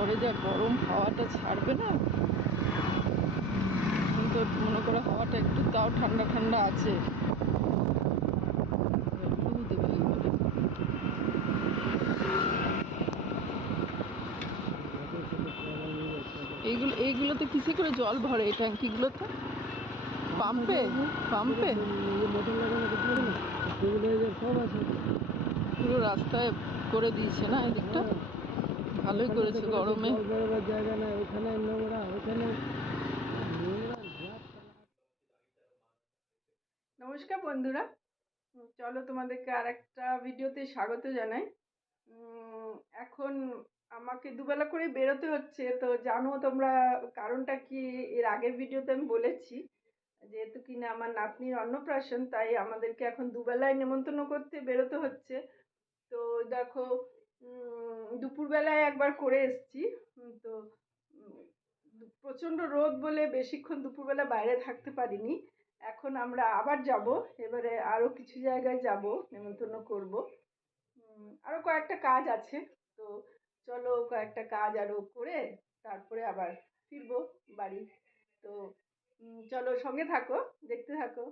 পরে যা গরম হাওয়াটা ছাড়বে না, কিন্তু মনে করো হাওয়াটা একটু তাও ঠান্ডা ঠান্ডা আছে। এইগুলোতে কিসে করে জল ভরে এই ট্যাঙ্কিগুলোতে? পাম্পে পাম্পে পুরো রাস্তায় করে দিয়েছে না এদিকটা, ভালোই করেছে। গরমে জায়গা না, ওখানে নোংরা, ওখানে নমস্কার বন্ধুরা, চলো তোমাদেরকে আর একটা ভিডিওতে স্বাগত জানাই। এখন আমাকে দুবেলা করে বেরোতে হচ্ছে, তো জানো তোমরা কারণটা কি? এর আগের ভিডিওতে আমি বলেছি, যেহেতু কিনা আমার নাতনির অন্নপ্রাশন, তাই আমাদেরকে এখন দুবেলায় নেমন্তন্ন করতে বেরোতে হচ্ছে। তো দেখো, দুপুরবেলায় একবার করে এসছি, তো প্রচণ্ড রোদ বলে বেশিক্ষণ দুপুরবেলা বাইরে থাকতে পারিনি। এখন আমরা আবার যাব, এবারে আরও কিছু জায়গায় যাব, নেমন্তন্ন করব। আরও কয়েকটা কাজ আছে, তো চলো কয়েকটা কাজ আরও করে তারপরে আবার ফিরবো বাড়ি। তো চলো সঙ্গে থাকো, দেখতে থাকো।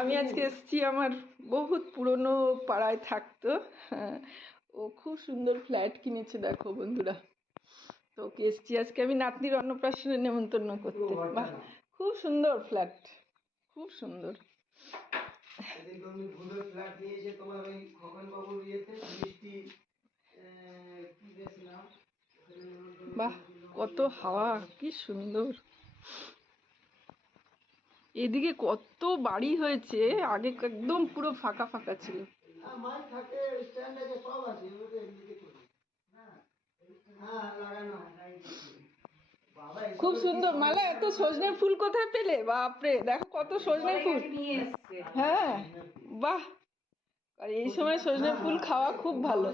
আমি আজকে এসেছি আমার বহুত পুরনো পাড়ায় থাকতো। ও খুব সুন্দর ফ্ল্যাট কিনেছে দেখো বন্ধুরা। তো ওকে এসেছি আজকে আমি নাতনির অন্নপ্রাশনে নেমন্তন্ন করতে। বাহ, খুব সুন্দর ফ্ল্যাট, খুব সুন্দর। বাহ, কত হাওয়া, কি সুন্দর। এদিকে কত বাড়ি হয়েছে, আগে একদম পুরো ফাঁকা ফাঁকা ছিল। খুব সুন্দর। মালা, এত সজনে ফুল কোথায় পেলে? বাপরে, দেখো কত সজনে ফুল। হ্যাঁ, বাহ, আর এই সময় সজনে ফুল খাওয়া খুব ভালো।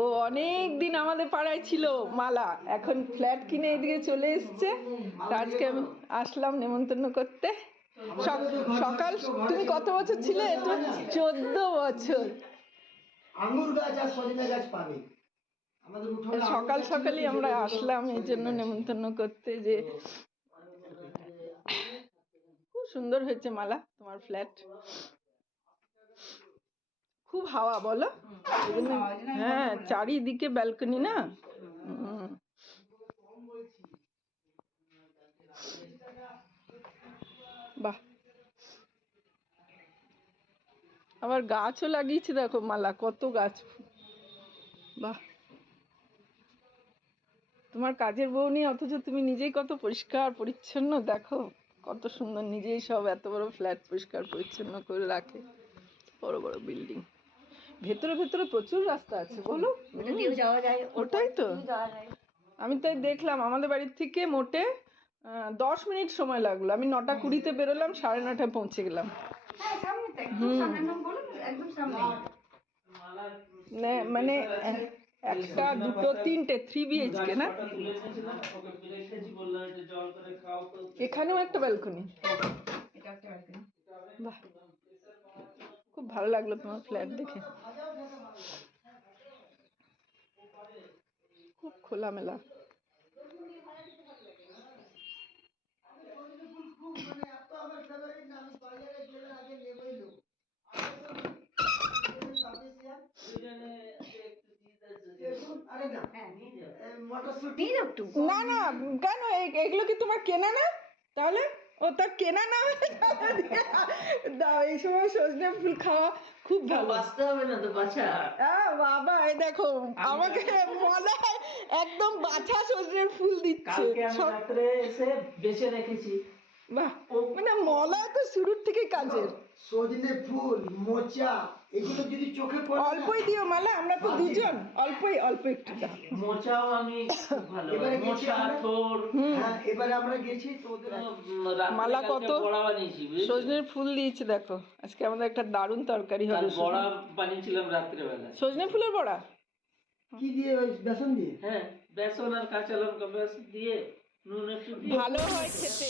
ও অনেক দিন আমাদের পাড়ায় ছিল মালা, এখন ফ্ল্যাট কিনে এদিকে চলে এসছে। আজকে আমি আসলাম নেমন্তন্ন করতে। সকাল, তুমি কত বছর ছিলে? এটা 14 বছর। আঙ্গুর গাছ আর সজনে গাছ পাবে। সকাল সকালই আমরা আসলাম এই জন্য নেমন্তন্ন করতে, যে খুব সুন্দর হয়েছে মালা তোমার ফ্ল্যাট। খুব হাওয়া বলো? হ্যাঁ, চারিদিকে ব্যালকনি না। বাহ, আবার গাছও লাগিয়েছে দেখো মালা, কত গাছ। বাহ, তোমার কাজের বউ নিয়ে, অথচ তুমি নিজেই কত পরিষ্কার পরিচ্ছন্ন। দেখো কত সুন্দর, নিজেই সব এত বড় ফ্ল্যাট পরিষ্কার পরিচ্ছন্ন করে রাখে। বড় বড় বিল্ডিং, ভেতরে ভেতরে প্রচুর রাস্তা আছে বলো। ওটাই তো আমি তাই দেখলাম। আমাদের বাড়ির থেকে মোটে 10 মিনিট সময় লাগলো। আমি 9:20 বেরোলাম, 9:30 পৌঁছে গেলাম। মানে একটা, দুটো, তিনটে 3 BHK না? এখানেও একটা ব্যালকনি। বাহ, খুব ভালো লাগলো তোমার ফ্ল্যাট দেখে, খুব খোলামেলা। না না, কেন? এগুলো কি তোমার কেনা না? তাহলে ও তার কেনা না দাও। এই সময় সজনে ফুল খাওয়া খুব ভালো। বাঁচতে হবে না তো বাছা। বাবা, এই দেখো আমাকে মলায় একদম বাছা সজনের ফুল দিচ্ছে। রাত্রে এসে বেঁচে রেখেছি। বাহ, মানে মলা তো শুরুর থেকে কাজের। সজনে ফুল, মোচা, এগুলো যদি চোখে পড়ে, অল্পই দিও মালা, আমরা তো দুজন, অল্পই অল্প একটু দাও। মোচাও আমি ভালো, মোচা থোর। হ্যাঁ, এবারে আমরা গেছি তো ওদের মালা কত সজনের ফুল দিয়েছে দেখো। আজকে আমাদের একটা দারুণ তরকারি হবে। বড়া বানিয়েছিলাম রাত্রেবেলা, সজনে ফুলের বড়া। কি দিয়ে? বেসন দিয়ে। হ্যাঁ, বেসন আর কাঁচা লঙ্কা দিয়ে নুন একটু দিয়ে ভালো হয় খেতে।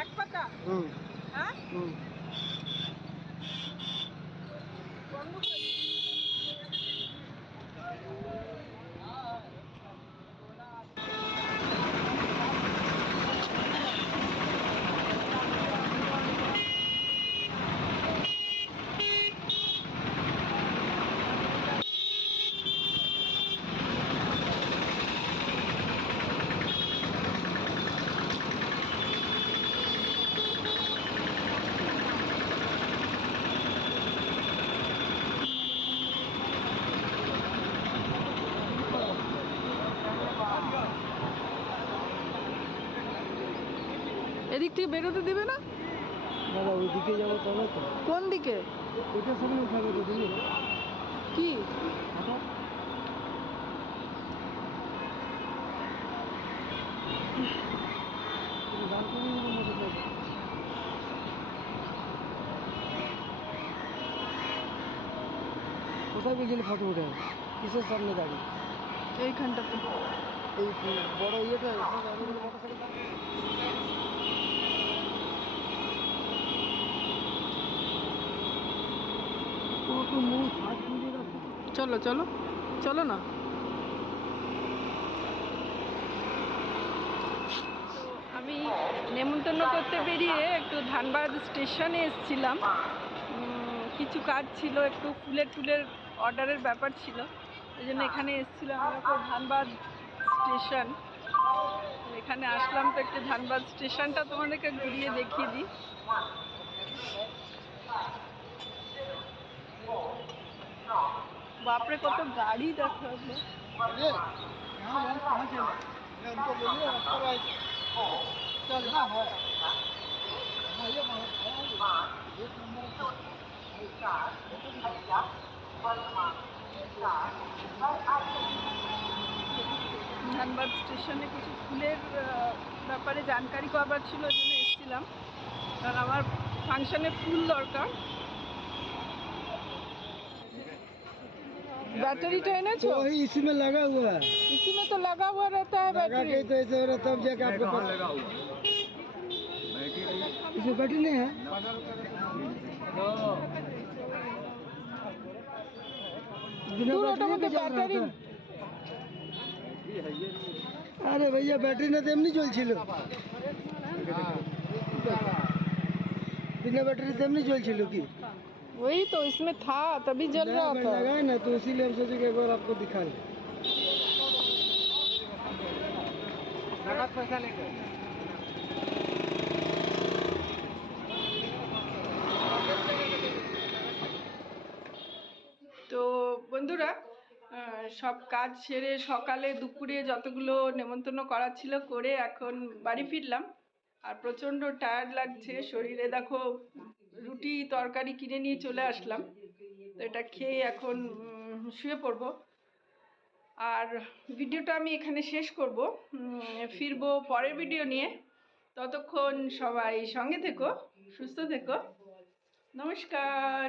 এক পাতা হ্যাঁ বন্ধ করে দিই। এদিক থেকে বেরোতে দেবে না? দাদা ওইদিকে যাবো চলো তো। কোন দিকে? ওইটার সামনে উঠাবে তো দিদি। কি কোথায় গেছিলে ফটো উঠে? কিসের সামনে গাড়ি? এইখানটাতে। এই বড় ইয়েটা মোটরসাইকেল। চলো চলো চলো না। তো আমি নেমন্তন্ন করতে বেরিয়ে একটু ধানবাদ স্টেশনে এসেছিলাম। কিছু কাজ ছিল, একটু ফুলের টুলের অর্ডারের ব্যাপার ছিল, এই জন্য এখানে এসেছিলাম। আমরা তো ধানবাদ স্টেশন, এখানে আসলাম, তো একটু ধানবাদ স্টেশনটা তোমাদেরকে ঘুরিয়ে দেখিয়ে দিই। বাপরে কত গাড়ি দেখো। ধানবাদ স্টেশনে কিছু ফুলের ব্যাপারে জানকারি পাবার ছিল, ওই জন্য এসেছিলাম, কারণ আমার ফাংশনে ফুল দরকার। बैटरी ट्रेन है तो वही इसी में लगा हुआ है। इसी में तो लगा हुआ रहता है लगा बैटरी। के तो ऐसे हो रहा तब जाके आपके पास लगा हुआ। इसमें बैटरी नहीं है। दूर ऑटो में बैटरी। अरे भैया बैटरी ना तेमनी चलছিল। बिना बैटरी तेमनी चलছিল কি? वही तो इसमें था तभी जल रहा था। लगा है ना, तो इसीलिए हम सोचे कि एक बार आपको दिखा दें। नगद पैसा लेकर। তো বন্ধুরা, সব কাজ সেরে সকালে দুপুরে যতগুলো নেমন্তন্ন করার ছিল করে এখন বাড়ি ফিরলাম। আর প্রচণ্ড টায়ার্ড লাগছে শরীরে, দেখো রুটি তরকারি কিনে নিয়ে চলে আসলাম, তো এটা খেয়ে এখন শুয়ে পড়বো। আর ভিডিওটা আমি এখানে শেষ করব, ফিরবো পরের ভিডিও নিয়ে। ততক্ষণ সবাই সঙ্গে থেকো, সুস্থ থেকো, নমস্কার।